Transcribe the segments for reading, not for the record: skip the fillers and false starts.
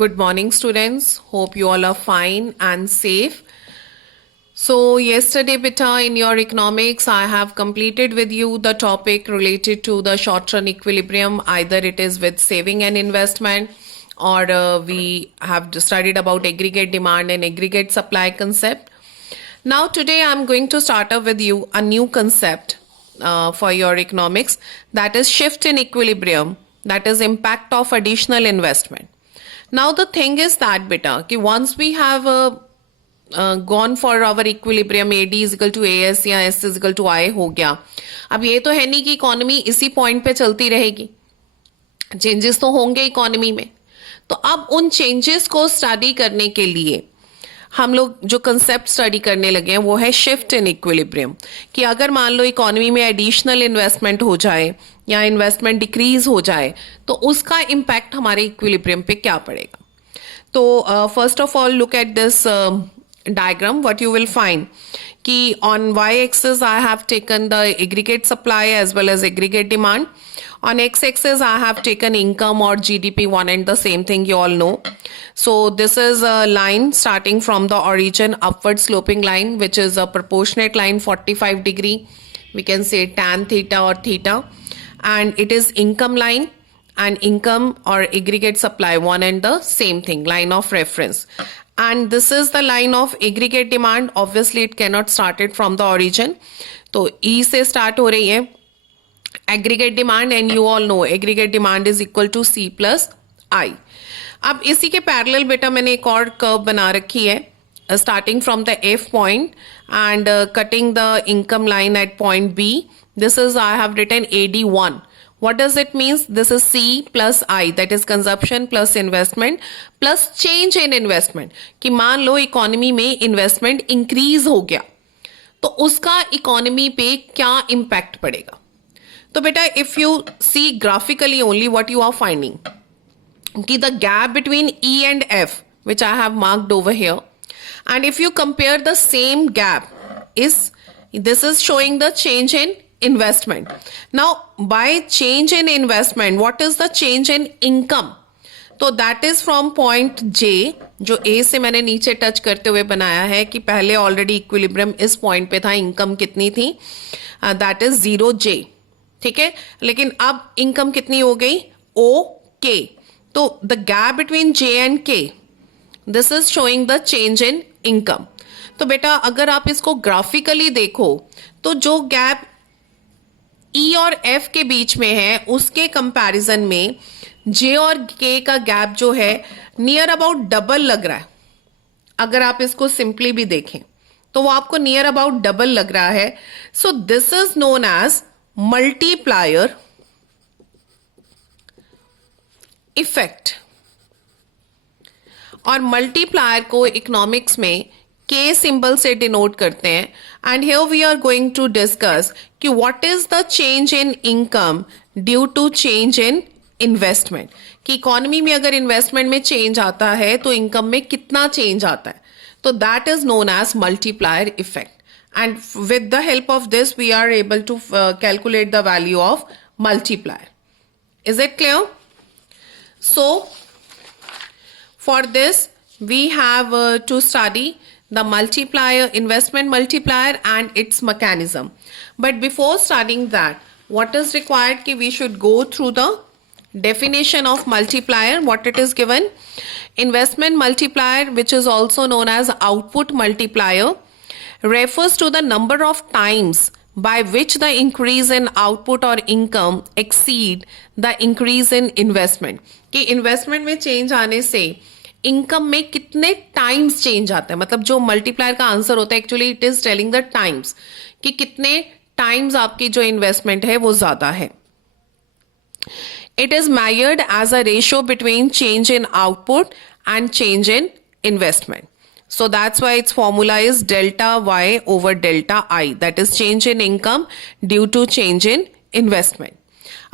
Good morning, students. Hope you all are fine and safe. So, yesterday, beta, in your economics, I have completed with you the topic related to the short-run equilibrium. Either it is with saving and investment, or we have studied about aggregate demand and aggregate supply concept. Now, today, I'm going to start up with you a new concept for your economics, that is shift in equilibrium, that is impact of additional investment. Now the thing is that beta कि once we have gone for our equilibrium AD is equal to AS या S is equal to I हो गया. अब ये तो है नहीं कि इकोनॉमी इसी पॉइंट पे चलती रहेगी, चेंजेस तो होंगे इकोनॉमी में. तो अब उन चेंजेस को स्टडी करने के लिए हम लोग जो कंसेप्ट स्टडी करने लगे हैं वो है शिफ्ट इन इक्विलिब्रियम. कि अगर मान लो इकोनॉमी में एडिशनल इन्वेस्टमेंट हो जाए या इन्वेस्टमेंट डिक्रीज हो जाए तो उसका इम्पैक्ट हमारे इक्विलिब्रियम पे क्या पड़ेगा. तो first of all look at this diagram. What you will find कि on y-axis I have taken the aggregate supply as well as aggregate demand. On x-axis I have taken income or GDP, one and the same thing, you all know. So this is a line starting from the origin, upward sloping line, which is a proportionate line, 45 degree. We can say tan theta or theta. And it is income line, and income or aggregate supply, one and the same thing, line of reference. And this is the line of aggregate demand. Obviously it cannot start it from the origin. तो E से start हो रही है aggregate demand, and you all know aggregate demand is equal to C plus I. अब इसी के parallel बेटा मैंने एक और curve बना रखी है starting from the F point and cutting the income line at point B. This is I have written AD1. What does it means? This is C plus I, that is consumption plus investment plus change in investment. कि मान लो economy में investment increase हो गया तो उसका economy पे क्या impact पड़ेगा. तो बेटा if you see graphically only what you are finding कि the gap between E and F which I have marked over here, and if you compare the same gap, this is showing the change in investment. Now by change in investment, what is the change in income? तो that is from point J, जो A से मैंने नीचे touch करते हुए बनाया है कि पहले ऑलरेडी इक्विलिब्रियम इस पॉइंट पे था, इनकम कितनी थी, दैट इज 0J. ठीक है, लेकिन अब इनकम कितनी हो गई, OK. तो the gap between J and K, this is showing the change in income. तो बेटा अगर आप इसको ग्राफिकली देखो तो जो गैप E और F के बीच में है उसके कंपैरिजन में J और K का गैप जो है नियर अबाउट डबल लग रहा है. अगर आप इसको सिंपली भी देखें तो वो आपको नियर अबाउट डबल लग रहा है. So this is known as multiplier effect. और मल्टीप्लायर को इकोनॉमिक्स में K सिंबल से डिनोट करते हैं. And here we are going to discuss कि what is the change in income due to change in investment. कि इकोनॉमी में अगर इन्वेस्टमेंट में चेंज आता है तो इनकम में कितना चेंज आता है. तो that is known as multiplier effect. And with the help of this we are able to calculate the value of multiplier. Is it clear? So for this we have to study the multiplier, investment multiplier and its mechanism. But before studying that, what is required कि we should go through the definition of multiplier. What it is given, investment multiplier, which is also known as output multiplier, refers to the number of times by which the increase in output or income exceed the increase in investment. कि investment में change आने से income में कितने times change आता है. मतलब जो मल्टीप्लायर का आंसर होता है actually it is telling the times कि कितने टाइम्स आपकी जो इन्वेस्टमेंट है वो ज्यादा है. It is measured as a ratio between change in output and change in investment. So that's why its formula is delta Y over delta I, that is change in income due to change in investment.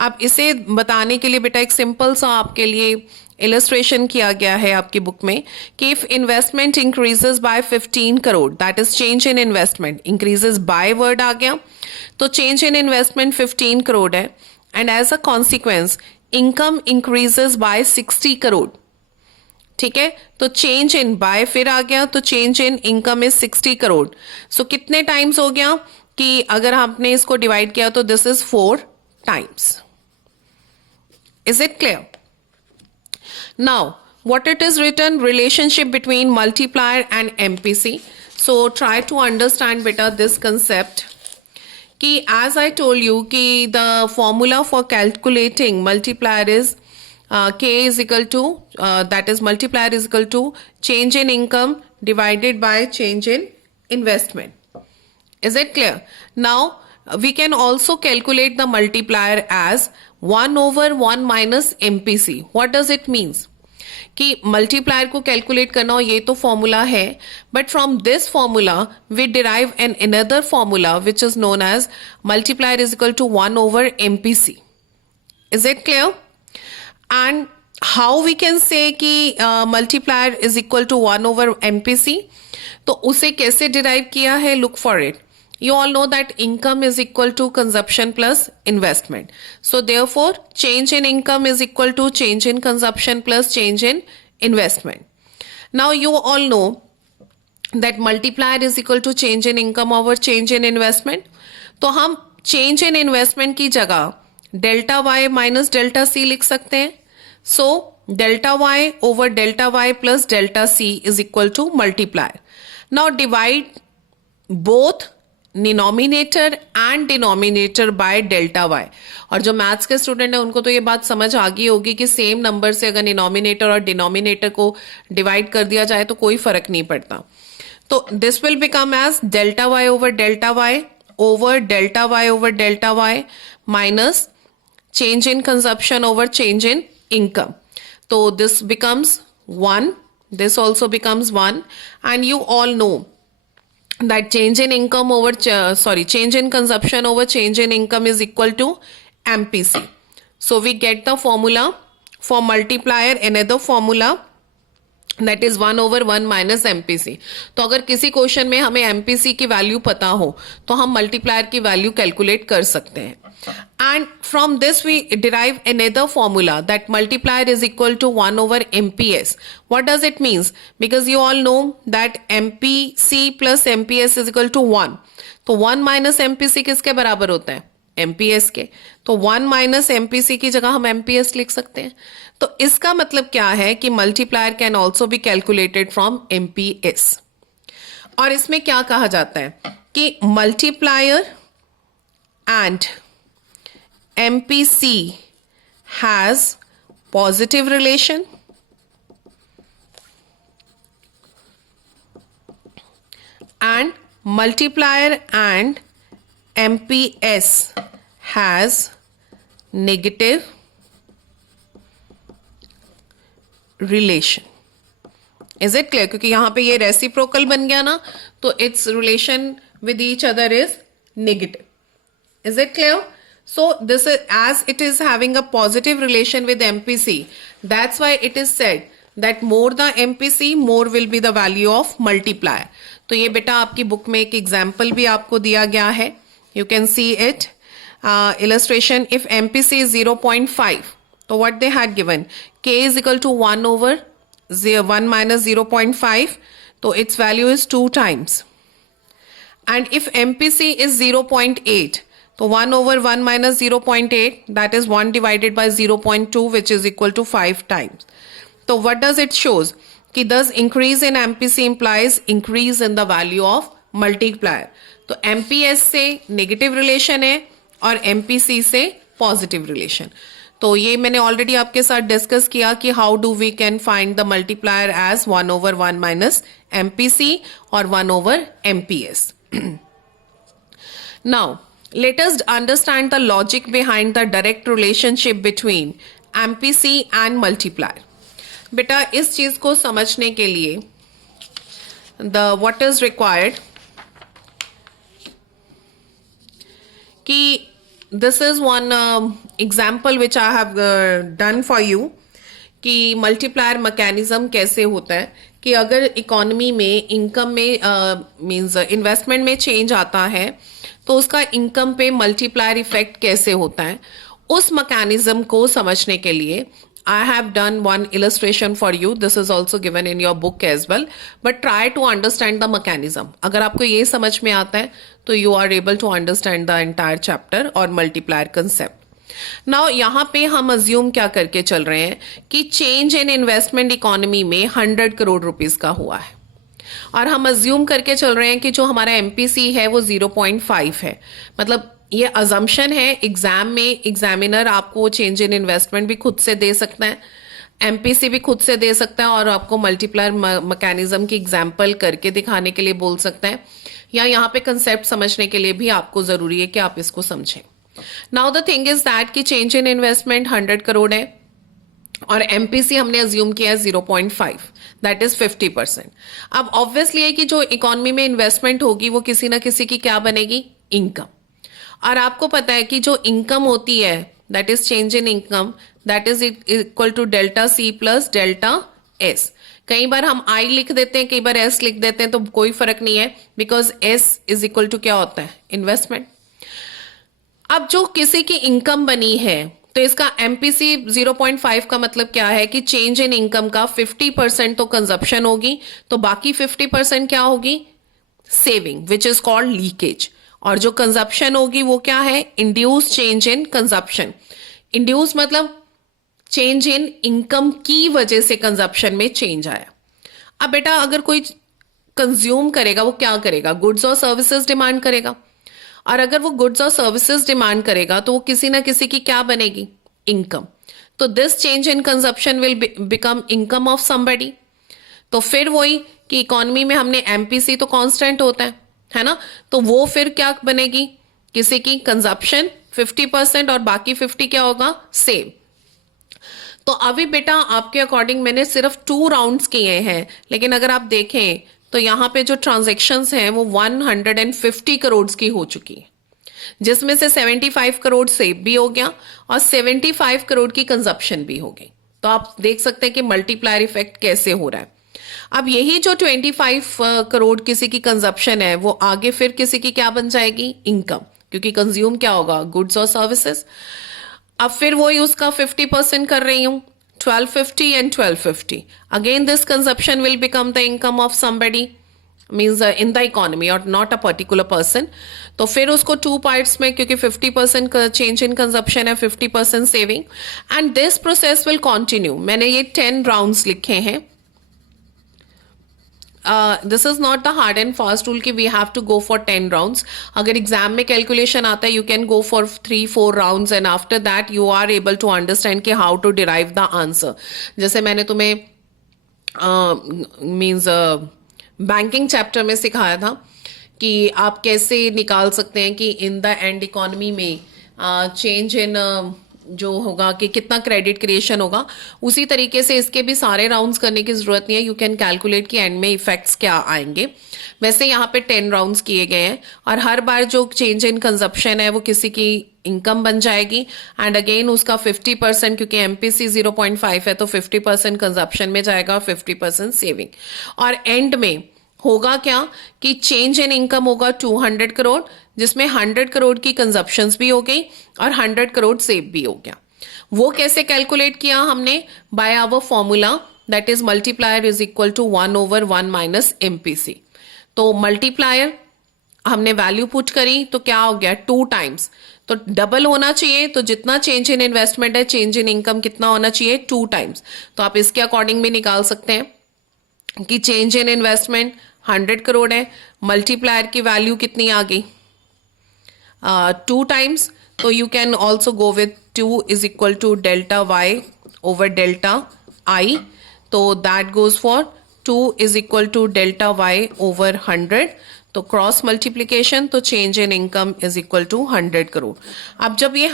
अब इसे बताने के लिए बेटा एक simple सा आपके लिए इलस्ट्रेशन किया गया है आपकी बुक में कि if investment increases by 15 crore, that is change in investment. Increases by word आ गया तो चेंज इन इन्वेस्टमेंट 15 करोड़ है. And as a consequence income increases by 60 crore. ठीक है, तो चेंज इन बाय फिर आ गया, तो change in income is 60 crore. So कितने टाइम्स हो गया कि अगर आपने इसको डिवाइड किया तो this is 4 times. Is it clear? Now what it is written, relationship between multiplier and MPC. So try to understand better this concept कि as I told you कि the formula for calculating multiplier is K is equal to that is multiplier is equal to change in income divided by change in investment. Is it clear? Now we can also calculate the multiplier as 1 over 1 minus MPC. What does it means? कि multiplier को calculate करना हो, ये तो formula है, but from this formula we derive an another formula which is known as multiplier is equal to 1 over MPC. Is it clear? And how we can say कि multiplier is equal to 1 over MPC, तो उसे कैसे derive किया है? Look for it. You all know that income is equal to consumption plus investment. So therefore, change in income is equal to change in consumption plus change in investment. Now you all know that multiplier is equal to change in income over change in investment. तो हम change in investment की जगह delta y minus delta c लिख सकते हैं. So delta y over delta y plus delta c is equal to multiplier. Now divide both denominator and denominator by delta Y. और जो maths के student है उनको तो ये बात समझ आ गई होगी कि सेम नंबर से अगर डिनोमिनेटर और डिनोमिनेटर को डिवाइड कर दिया जाए तो कोई फर्क नहीं पड़ता. तो this will become as delta Y over delta Y over delta Y over delta Y minus change in consumption over change in income. तो this becomes 1, this also becomes 1, and you all know that change in income over change in consumption over change in income is equal to MPC. So we get the formula for multiplier, another formula that is 1 over 1 minus MPC. तो अगर किसी question में हमें MPC की value पता हो तो हम मल्टीप्लायर की वैल्यू कैलकुलेट कर सकते हैं. And from this we derive another formula that multiplier is equal to 1 over MPS. What does it means? Because you all know that MPC plus MPS is equal to 1. तो 1 minus MPC किसके बराबर होता है? MPS के. तो 1 minus MPC की जगह हम MPS लिख सकते हैं. तो इसका मतलब क्या है कि multiplier can also be calculated from MPS. और इसमें क्या कहा जाता है कि multiplier and MPC has positive relation and multiplier and MPS has negative relation. Is it clear? क्योंकि यहां पे ये रेसिप्रोकल बन गया ना, तो its relation with each other is negative. Is it clear? So this is, as it is having a positive relation with MPC, that's why it is said that more the MPC, more will be the value of multiplier. तो ये बेटा आपकी book में एक example भी आपको दिया गया है. You can see it. Illustration, if MPC is 0.5, तो what they had given, K is equal to 1 over 1 minus 0.5, तो its value is 2 times. And if MPC is 0.8, तो 1 over 1 minus 0.8, that is 1 divided by 0.2, which is equal to 5 times. So what does it shows? कि thus increase in MPC implies increase in the value of multiplier. तो MPS से negative relation है और MPC से positive relation. तो ये मैंने already आपके साथ डिस्कस किया कि how do we can find the multiplier as 1 over 1 minus MPC और 1 over MPS. Now, let us understand the logic behind the direct relationship between MPC and multiplier. बेटा इस चीज को समझने के लिए what is required कि this is one example which I have done for you कि मल्टीप्लायर मैकेनिज्म कैसे होता है कि अगर इकोनॉमी में इनकम में मींस इन्वेस्टमेंट में चेंज आता है तो उसका इनकम पे मल्टीप्लायर इफेक्ट कैसे होता है. उस मैकेनिज्म को समझने के लिए I have done one illustration for you. This is also given in your book as well. But try to understand the mechanism. अगर आपको ये समझ में आता है तो you are able to understand the entire chapter और multiplier concept. Now यहाँ पे हम assume क्या करके चल रहे हैं कि change in investment economy में 100 करोड़ रुपीस का हुआ है और हम assume करके चल रहे हैं कि जो हमारा MPC है वो 0.5 है. मतलब ये अजम्पशन है. एग्जाम में एग्जामिनर आपको चेंज इन इन्वेस्टमेंट भी खुद से दे सकता है, एमपीसी भी खुद से दे सकता है और आपको मल्टीप्लायर मैकेनिज्म की एग्जाम्पल करके दिखाने के लिए बोल सकता है, या यहाँ पे कंसेप्ट समझने के लिए भी आपको जरूरी है कि आप इसको समझें. Now the thing is that कि चेंज इन इन्वेस्टमेंट 100 करोड़ है और एमपीसी हमने अज्यूम किया है 0.5, दैट इज 50%. अब ऑब्वियसली है कि जो इकोनॉमी में इन्वेस्टमेंट होगी वो किसी ना किसी की क्या बनेगी, इनकम. और आपको पता है कि जो इनकम होती है that is change in income, that is equal to delta C plus delta S. कई बार हम आई लिख देते हैं, कई बार एस लिख देते हैं, तो कोई फर्क नहीं है because S is equal to क्या होता है, इन्वेस्टमेंट. अब जो किसी की इनकम बनी है तो इसका एमपीसी 0.5 का मतलब क्या है कि चेंज इन इनकम का 50% तो कंजप्शन होगी, तो बाकी 50% क्या होगी, saving, which is called leakage. और जो कंजप्शन होगी वो क्या है, induce change in consumption. Induce मतलब चेंज इन इनकम की वजह से कंजप्शन में चेंज आया. अब बेटा अगर कोई कंज्यूम करेगा वो क्या करेगा, गुड्स और सर्विसेज डिमांड करेगा. और अगर वो गुड्स और सर्विसेज डिमांड करेगा तो वो किसी ना किसी की क्या बनेगी, इनकम. तो this change in consumption will become income of somebody. तो फिर वही कि इकोनॉमी में हमने एमपीसी तो कांस्टेंट होता है ना, तो वो फिर क्या बनेगी, किसी की कंजप्शन 50% और बाकी 50 क्या होगा, सेव. तो अभी बेटा आपके अकॉर्डिंग मैंने सिर्फ 2 राउंड्स किए हैं, लेकिन अगर आप देखें तो यहां पे जो ट्रांजैक्शंस हैं वो 150 करोड़ की हो चुकी है, जिसमें से 75 करोड़ सेव भी हो गया और 75 करोड़ की कंजप्शन भी हो गई. तो आप देख सकते हैं कि मल्टीप्लायर इफेक्ट कैसे हो रहा है. अब यही जो 25 करोड़ किसी की कंजप्शन है वो आगे फिर किसी की क्या बन जाएगी, इनकम, क्योंकि कंज्यूम क्या होगा, गुड्स और सर्विसेज. अब फिर वही उसका 50% कर रही हूं, 1250 and 1250. Again this consumption will become the income of somebody, means in the economy or not a particular person. तो फिर उसको 2 parts में, क्योंकि 50% change in consumption है, 50% saving, and this process will continue. मैंने ये 10 rounds लिखे हैं. This is not the hard and fast rule कि we have to go for 10 rounds. अगर एग्जाम में कैलकुलेशन आता है you can go for 3-4 rounds and after that you are able to understand कि how to derive the answer. जैसे मैंने तुम्हें means banking chapter में सिखाया था कि आप कैसे निकाल सकते हैं कि इन द एंड इकोनॉमी में चेंज इन जो होगा कि कितना क्रेडिट क्रिएशन होगा. उसी तरीके से इसके भी सारे राउंड्स करने की जरूरत नहीं है, यू कैन कैलकुलेट कि एंड में इफेक्ट्स क्या आएंगे. वैसे यहाँ पे 10 राउंड्स किए गए हैं और हर बार जो चेंज इन कंजप्शन है वो किसी की इनकम बन जाएगी एंड अगेन उसका 50%, क्योंकि एमपीसी 0.5 है तो 50% कंजप्शन में जाएगा और 50% सेविंग. और एंड में होगा क्या कि चेंज इन इनकम होगा 200 करोड़, जिसमें 100 करोड़ की कंजप्शंस भी हो गई और 100 करोड़ सेव भी हो गया. वो कैसे कैलकुलेट किया हमने, by our formula that is multiplier is equal to 1/1 minus MPC. तो मल्टीप्लायर हमने वैल्यू पुट करी तो क्या हो गया, 2 टाइम्स. तो डबल होना चाहिए, तो जितना चेंज इन इन्वेस्टमेंट है चेंज इन इनकम कितना होना चाहिए, 2 टाइम्स. तो आप इसके अकॉर्डिंग भी निकाल सकते हैं कि चेंज इन इन्वेस्टमेंट 100 करोड़ है, मल्टीप्लायर की वैल्यू कितनी आ गई, 2 टाइम्स. तो you can also go with 2 is equal to delta Y over delta I. तो that goes for 2 is equal to delta Y over 100. तो क्रॉस मल्टीप्लीकेशन, तो change in income is equal to 100 crore. अब जब ये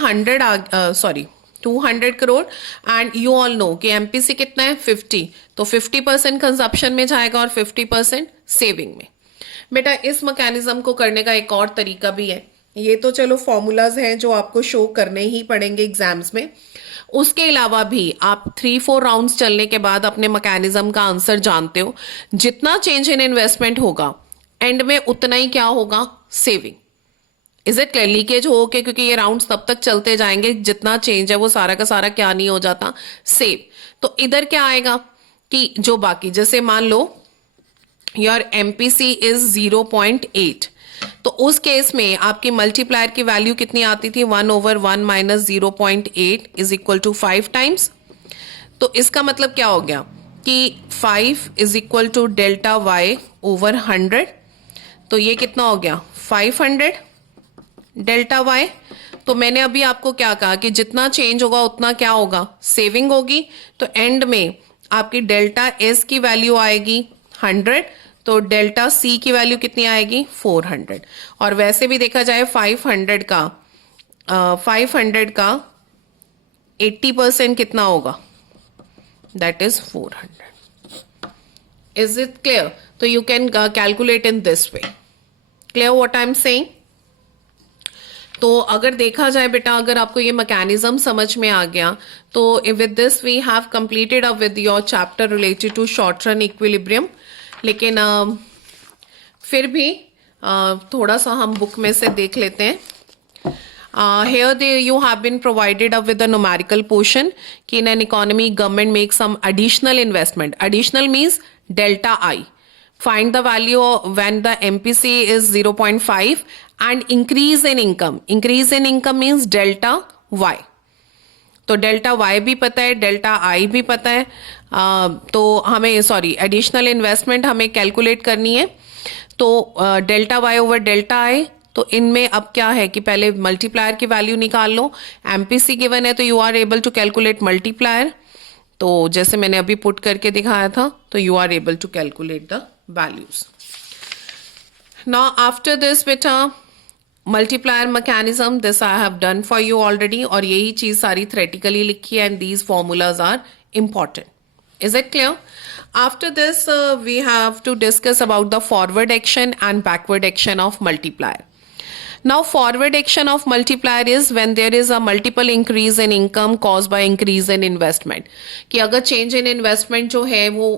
200 crore and you all know कि MPC कितना है 50, तो 50% कंजप्शन में जाएगा और 50% सेविंग में. बेटा इस मैकेनिज्म को करने का एक और तरीका भी है. ये तो चलो फॉर्मूलाज हैं जो आपको शो करने ही पड़ेंगे एग्जाम्स में. उसके अलावा भी आप 3-4 राउंड्स चलने के बाद अपने मैकेनिज्म का आंसर जानते हो. जितना चेंज इन इन्वेस्टमेंट होगा एंड में उतना ही क्या होगा, saving. Is it clear? Leakage हो के, क्योंकि ये राउंड्स तब तक चलते जाएंगे जितना चेंज है वो सारा का सारा क्या नहीं हो जाता, सेव। तो इधर क्या आएगा कि जो बाकी, जैसे मान लो योर एमपीसी इज 0.8, तो उस केस में आपकी मल्टीप्लायर की वैल्यू कितनी आती थी, 1/1 minus 0.8 is equal to 5 times. तो इसका मतलब क्या हो गया कि 5 is equal to delta Y over 100। तो ये कितना हो गया, 500 डेल्टा वाई। तो मैंने अभी आपको क्या कहा कि जितना चेंज होगा उतना क्या होगा, सेविंग होगी। तो एंड में आपकी डेल्टा एस की वैल्यू आएगी 100, तो डेल्टा सी की वैल्यू कितनी आएगी, 400। और वैसे भी देखा जाए 500 का 80% कितना होगा, that is 400। Is it clear? तो you can calculate in this way. Clear what I am saying? तो अगर देखा जाए बेटा, अगर आपको ये मैकेनिज्म समझ में आ गया, तो with this we have completed up with your chapter related to short run equilibrium. लेकिन फिर भी थोड़ा सा हम बुक में से देख लेते हैं। Here you have been provided up with a numerical portion कि in an economy government makes some additional investment. Additional means delta I. Find the value when the MPC is 0.5 and increase in income. Increase in income means delta Y. तो delta Y भी पता है, delta आई भी पता है। तो हमें additional investment हमें कैलकुलेट करनी है। तो delta Y over delta I, तो इनमें अब क्या है कि पहले मल्टीप्लायर की वैल्यू निकाल लो। एमपीसी गिवन है तो you are able to calculate multiplier. तो जैसे मैंने अभी पुट करके दिखाया था, तो you are able to calculate the values. Now after this बेटा, multiplier mechanism, this I have done for you already, और यही चीज सारी थ्योरेटिकली लिखी है, and these formulas are important. Is it clear? After this, we have to discuss about the forward action and backward action of multiplier. Now, forward action of multiplier is when there is a multiple increase in income caused by increase in investment. कि अगर change in investment जो है वो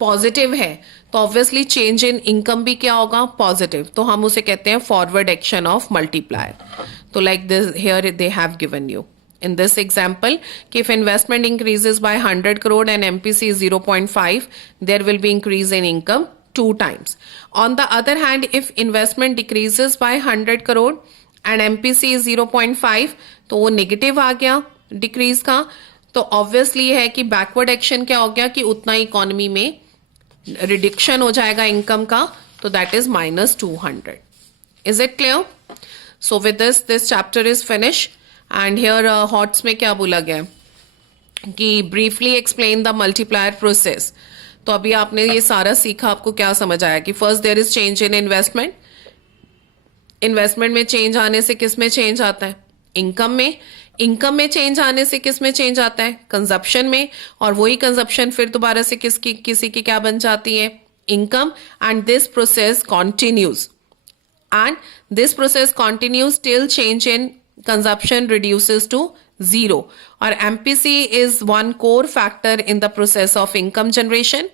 positive है, तो obviously change in income भी क्या होगा, पॉजिटिव। तो हम उसे कहते हैं फॉरवर्ड एक्शन ऑफ मल्टीप्लायर। तो like this here they have given you in this example, if investment increases by 100 crore and MPC is 0.5, there will be increase in income 2 times. On the other hand, if investment decreases by 100 crore and MPC is 0.5, तो वो negative आ गया decrease का। तो obviously है कि backward action क्या हो गया कि उतना इकोनॉमी में रिडक्शन हो जाएगा इनकम का, तो that is -200। Is it clear? So with this chapter is finish. And here hots में क्या बोला गया है कि briefly explain the multiplier process. तो अभी आपने ये सारा सीखा, आपको क्या समझ आया कि first there is change in investment. Investment में चेंज आने से किस में चेंज आता है, इनकम में। इनकम में चेंज आने से किस में चेंज आता है, कंजप्शन में। और वही कंजप्शन फिर दोबारा से किसी की क्या बन जाती है, income. And this process continues till change in consumption reduces to 0. Or MPC is one core factor in the process of income generation.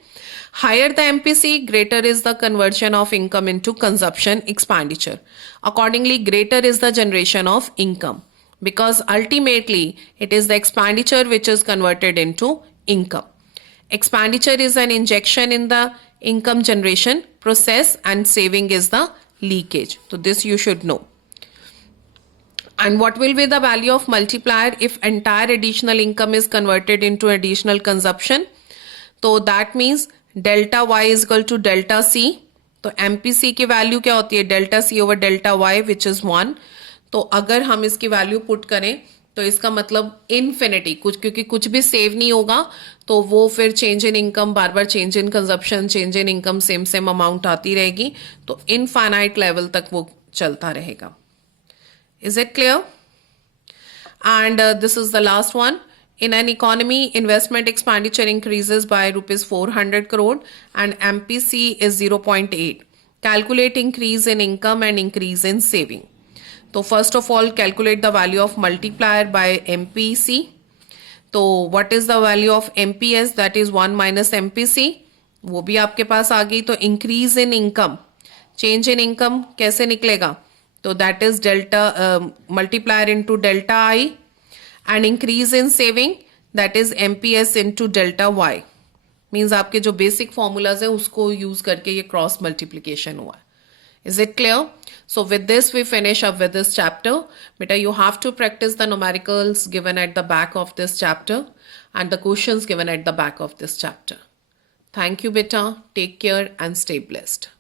Higher the MPC, greater is the conversion of income into consumption expenditure. Accordingly, greater is the generation of income, because ultimately it is the expenditure which is converted into income. Expenditure is an injection in the income generation process and saving is the leakage. So this you should know. And what will be the value of multiplier if entire additional income is converted into additional consumption? So that means delta y is equal to delta c. तो MPC की value क्या होती है, delta C over delta Y which is 1। तो अगर हम इसकी value put करें तो इसका मतलब इन्फिनिटी, क्योंकि कुछ भी सेव नहीं होगा, तो वो फिर change in income, bar bar change in consumption, change in income, same amount आती रहेगी। तो इनफाइनाइट लेवल तक वो चलता रहेगा। Is it clear? And this is the last one. In an economy, investment expenditure increases by rupees 400 crore and MPC is 0.8. Calculate increase in income and increase in saving. So first of all, calculate the value of multiplier by MPC. So what is the value of MPS? That is 1 minus MPC. वो भी आपके पास आ गई। तो increase in income, change in income कैसे निकलेगा, So that is delta multiplier into delta I, and increase in saving, that is MPS into delta Y. Means आपके जो basic formulas है उसको use करके ये cross multiplication हुआ है. Is it clear? So with this we finish up with this chapter. Beta, you have to practice the numericals given at the back of this chapter and the questions given at the back of this chapter. Thank you beta. Take care and stay blessed.